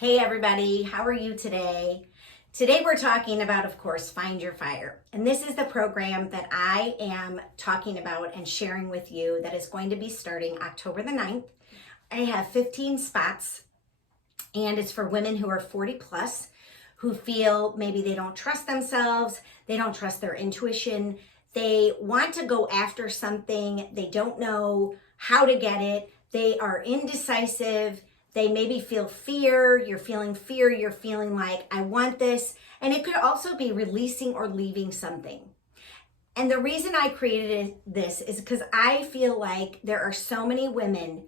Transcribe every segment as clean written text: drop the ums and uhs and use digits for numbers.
Hey everybody, how are you today? Today we're talking about, of course, Find Your Fire. And this is the program that I am talking about and sharing with you that is going to be starting October the 9th. I have 15 spots and it's for women who are 40 plus who feel maybe they don't trust themselves, they don't trust their intuition, they want to go after something, they don't know how to get it, they are indecisive. They maybe feel fear, you're feeling like, I want this. And it could also be releasing or leaving something. And the reason I created this is because I feel like there are so many women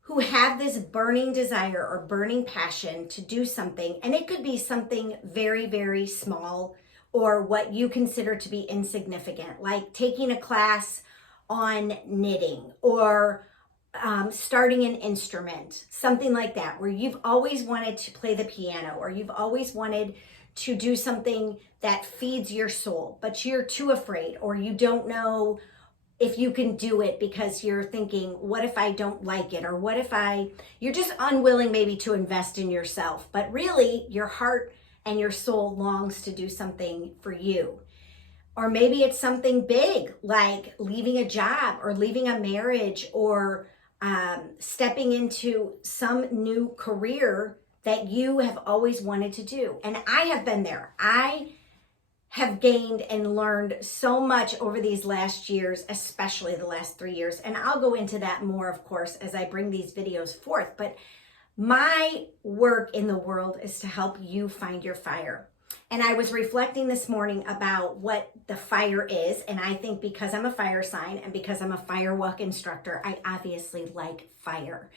who have this burning desire or burning passion to do something. And it could be something very, very small or what you consider to be insignificant, like taking a class on knitting or starting an instrument, something like that, where you've always wanted to play the piano or you've always wanted to do something that feeds your soul, but you're too afraid or you don't know if you can do it because you're thinking, what if I don't like it? Or what if you're just unwilling maybe to invest in yourself, but really your heart and your soul longs to do something for you. Or maybe it's something big like leaving a job or leaving a marriage or stepping into some new career that you have always wanted to do. And I have been there. I have gained and learned so much over these last years, especially the last 3 years. And I'll go into that more, of course, as I bring these videos forth. But my work in the world is to help you find your fire. And I was reflecting this morning about what the fire is. And I think because I'm a fire sign and because I'm a fire walk instructor, I obviously like fire.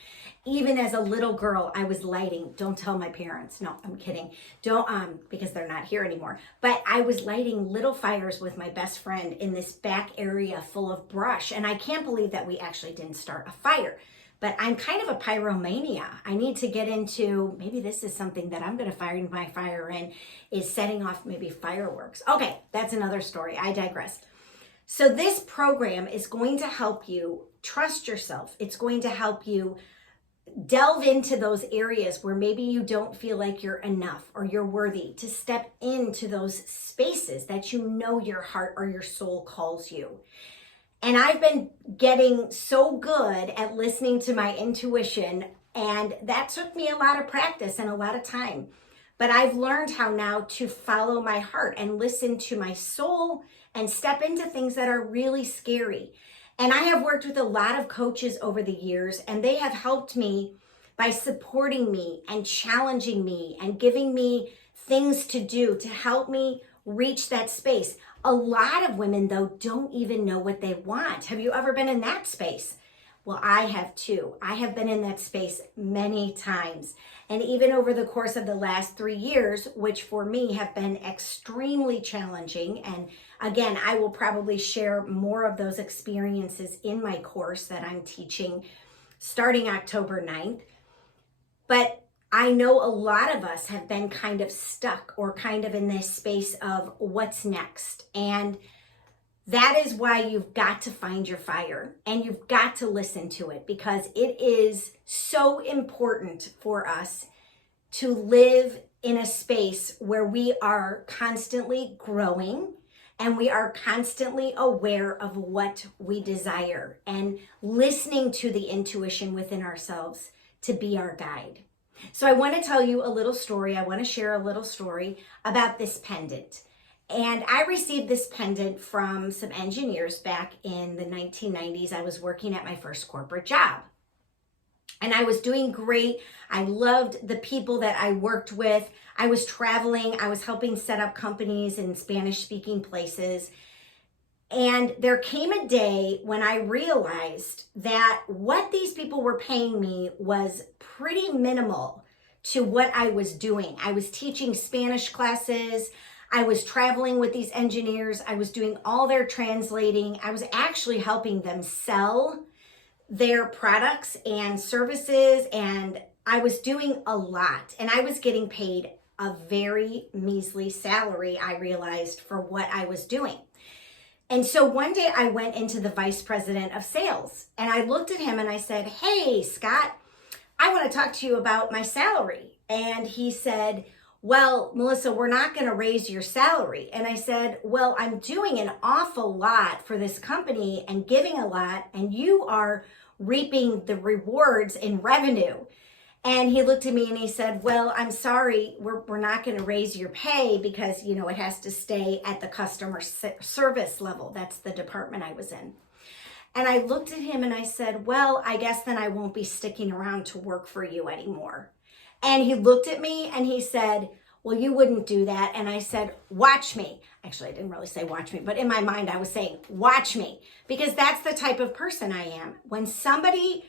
Even as a little girl, I was lighting, don't tell my parents. No, I'm kidding. Don't, because they're not here anymore. But I was lighting little fires with my best friend in this back area full of brush. And I can't believe that we actually didn't start a fire. But I'm kind of a pyromania. I need to get into, maybe this is something that I'm going to find my fire in, is setting off maybe fireworks. Okay, that's another story. I digress. So this program is going to help you trust yourself. It's going to help you delve into those areas where maybe you don't feel like you're enough or you're worthy, to step into those spaces that you know your heart or your soul calls you. And I've been getting so good at listening to my intuition, and that took me a lot of practice and a lot of time. But I've learned how now to follow my heart and listen to my soul and step into things that are really scary. And I have worked with a lot of coaches over the years, and they have helped me by supporting me and challenging me and giving me things to do to help me reach that space. A lot of women, though, don't even know what they want. Have you ever been in that space? Well, I have too. I have been in that space many times. And even over the course of the last 3 years, which for me have been extremely challenging. And again, I will probably share more of those experiences in my course that I'm teaching starting October 9th. But I know a lot of us have been kind of stuck or kind of in this space of what's next. And that is why you've got to find your fire and you've got to listen to it, because it is so important for us to live in a space where we are constantly growing and we are constantly aware of what we desire and listening to the intuition within ourselves to be our guide. So I want to tell you a little story. I want to share a little story about this pendant. And I received this pendant from some engineers back in the 1990s. I was working at my first corporate job. And I was doing great. I loved the people that I worked with. I was traveling. I was helping set up companies in Spanish-speaking places. And there came a day when I realized that what these people were paying me was pretty minimal to what I was doing. I was teaching Spanish classes. I was traveling with these engineers. I was doing all their translating. I was actually helping them sell their products and services. And I was doing a lot. And I was getting paid a very measly salary, I realized, for what I was doing. And so one day I went into the vice president of sales and I looked at him and I said, "Hey, Scott, I want to talk to you about my salary. And he said, well, Melissa, we're not going to raise your salary. And I said, well, I'm doing an awful lot for this company and giving a lot, and you are reaping the rewards in revenue. And he looked at me and he said, well, I'm sorry, we're not going to raise your pay because, you know, it has to stay at the customer service level. That's the department I was in. And I looked at him and I said, well, I guess then I won't be sticking around to work for you anymore. And he looked at me and he said, well, you wouldn't do that. And I said, watch me. Actually, I didn't really say watch me, but in my mind I was saying, watch me, because that's the type of person I am. When somebody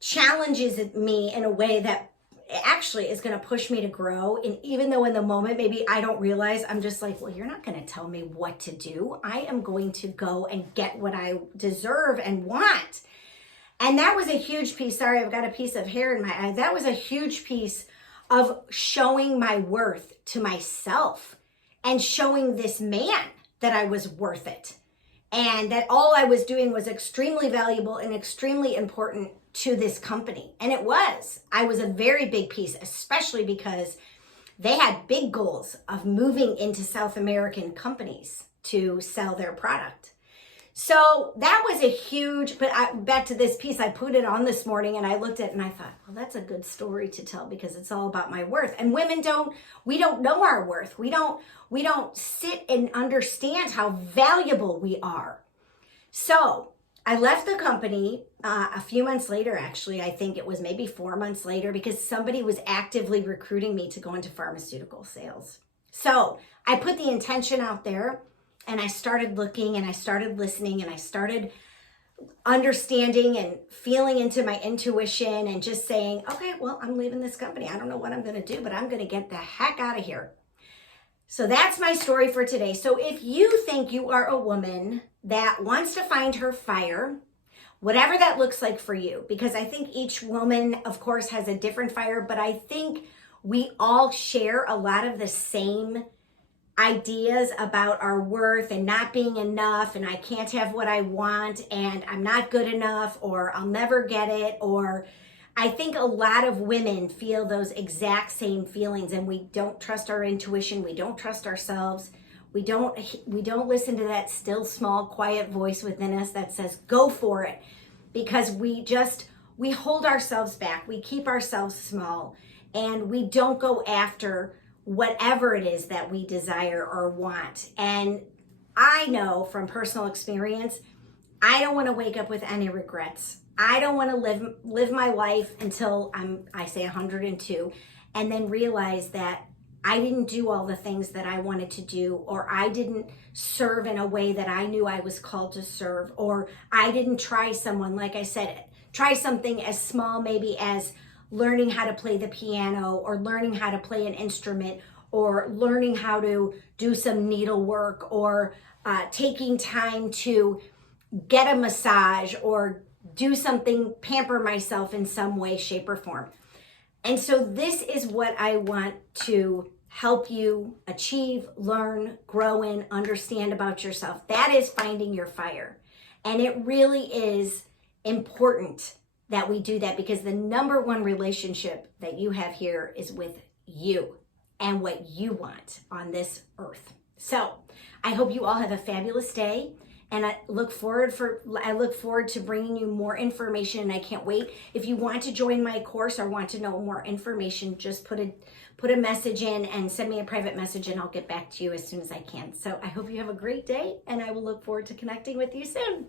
challenges me in a way that actually is going to push me to grow, and even though in the moment maybe I don't realize, I'm just like, well, you're not going to tell me what to do. I am going to go and get what I deserve and want. And that was a huge piece. Sorry, I've got a piece of hair in my eye. That was a huge piece of showing my worth to myself and showing this man that I was worth it, and that all I was doing was extremely valuable and extremely important to this company. And it was. I was a very big piece, especially because they had big goals of moving into South American companies to sell their product. So that was a huge, but back to this piece, I put it on this morning and I looked at it and I thought, well, that's a good story to tell because it's all about my worth. And women we don't know our worth. We don't sit and understand how valuable we are. So I left the company a few months later, actually. I think it was maybe 4 months later, because somebody was actively recruiting me to go into pharmaceutical sales. So I put the intention out there and I started looking and I started listening and I started understanding and feeling into my intuition and just saying, okay, well, I'm leaving this company. I don't know what I'm going to do, but I'm going to get the heck out of here. So that's my story for today. So if you think you are a woman that wants to find her fire, whatever that looks like for you, because I think each woman, of course, has a different fire, but I think we all share a lot of the same ideas about our worth and not being enough, and I can't have what I want, and I'm not good enough, or I'll never get it, or I think a lot of women feel those exact same feelings, and we don't trust our intuition, we don't trust ourselves, we don't listen to that still, small, quiet voice within us that says, go for it, because we hold ourselves back, we keep ourselves small, and we don't go after whatever it is that we desire or want. And I know from personal experience, I don't want to wake up with any regrets. I don't want to live my life until I say 102 and then realize that I didn't do all the things that I wanted to do, or I didn't serve in a way that I knew I was called to serve, or I didn't try like I said, try something as small maybe as learning how to play the piano, or learning how to play an instrument, or learning how to do some needlework, or taking time to get a massage, or do something, pamper myself in some way, shape, or form. And so this is what I want to help you achieve, learn, grow in, understand about yourself. That is finding your fire. And it really is important that we do that, because the number one relationship that you have here is with you and what you want on this earth. So I hope you all have a fabulous day, and I look forward to bringing you more information, and I can't wait. If you want to join my course or want to know more information, just put a message in and send me a private message, and I'll get back to you as soon as I can. So I hope you have a great day, and I will look forward to connecting with you soon.